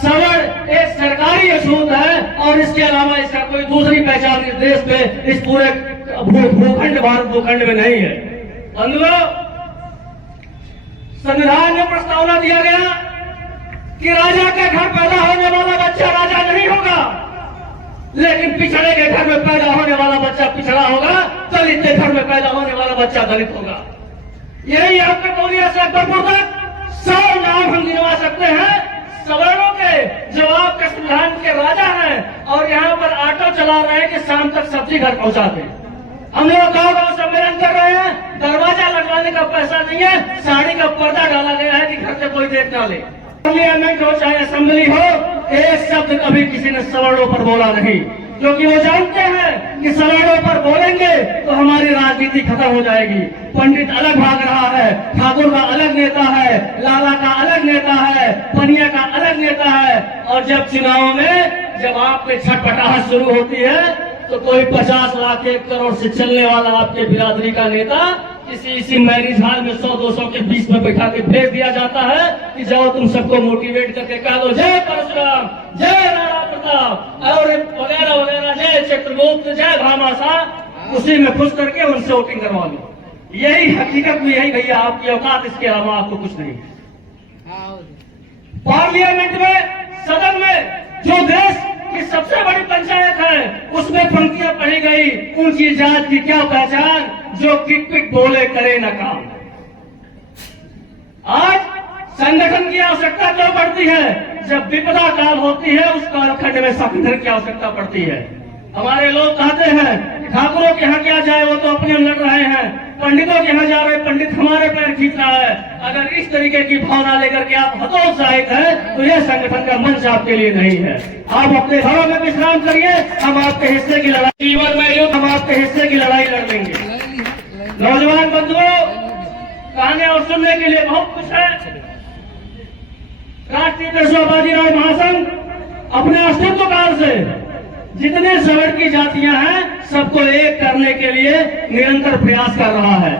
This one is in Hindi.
सवर्ण एक सरकारी असूल है और इसके अलावा इसका कोई दूसरी पहचान इस देश पे, इस पूरे भूखंड, भारत भूखंड में नहीं है। बंधुओं, संविधान में प्रस्तावना दिया गया कि राजा के घर पैदा होने वाला बच्चा राजा नहीं होगा, लेकिन पिछड़े के घर में पैदा होने वाला बच्चा पिछड़ा होगा, दलित के घर में पैदा होने वाला बच्चा दलित होगा। यही आपके बोलिए से अकबरपुर तक 100 नाम हम गिनवा सकते हैं सवर्णों के, जो आपके संविधान के राजा हैं और यहाँ पर ऑटो चला रहे हैं कि शाम तक सब्जी घर पहुंचा दें। हम लोग गाँव गाँव सम्मेलन कर रहे हैं, दरवाजा लगवाने का पैसा नहीं है, साड़ी का पर्दा डाला गया है कि घर से कोई देख ना ले। पार्लियामेंट हो चाहे असेंबली हो, एक शब्द कभी किसी ने सवर्णों पर बोला नहीं, क्योंकि वो जानते हैं कि सवर्णों पर बोलेंगे तो हमारी राजनीति खत्म हो जाएगी। पंडित अलग भाग रहा है, ठाकुर का अलग नेता है, लाला का अलग नेता है, पनिया का अलग नेता है, और जब चुनाव में जब आप पे छटपटाहट शुरू होती है तो कोई 50 लाख 1 करोड़ से चलने वाला आपके बिरादरी का नेता इसी मैरिज हॉल में 100-200 के बीच में बैठा के भेज दिया जाता है कि जाओ तुम सबको मोटिवेट करके कह दो जय परशुराम, जय राणा प्रताप और वगैरह वगैरह, जय चित्रगुप्त, जय भामाशाह, उसी में खुश करके उनसे वोटिंग करवा लो। यही हकीकत में यही भैया आपकी औकात, इसके अलावा आपको कुछ नहीं है। पार्लियामेंट में, सदन में जो देश की सबसे बड़ी पंचायत है उसमें पंक्तियां पढ़ी गई, ऊंची जात की क्या पहचान, जो किक पिक बोले करे न काम। आज संगठन की आवश्यकता क्यों पड़ती है? जब विपदा काल होती है उस कालखंड में संगठन की आवश्यकता पड़ती है। हमारे लोग कहते हैं ठाकुरों के यहाँ क्या जाए, वो तो अपने लड़ रहे हैं, पंडितों के यहाँ जा रहे पंडित हमारे पैर खींच रहा है। अगर इस तरीके की भावना लेकर के आप हतोत्साहित हैं तो यह संगठन का मंच आपके लिए नहीं है। आप अपने घरों में विश्राम करिए, हम आपके हिस्से की लड़ाई, जीवन में हम आपके हिस्से की लड़ाई लड़ लेंगे। नौजवान बंधुओं, कहने और सुनने के लिए बहुत कुछ है। राष्ट्रीय पेशवाबाजी राय महासंघ अपने अस्तित्व काल से जितने सवर्ण की जातियां हैं सबको एक करने के लिए निरंतर प्रयास कर रहा है।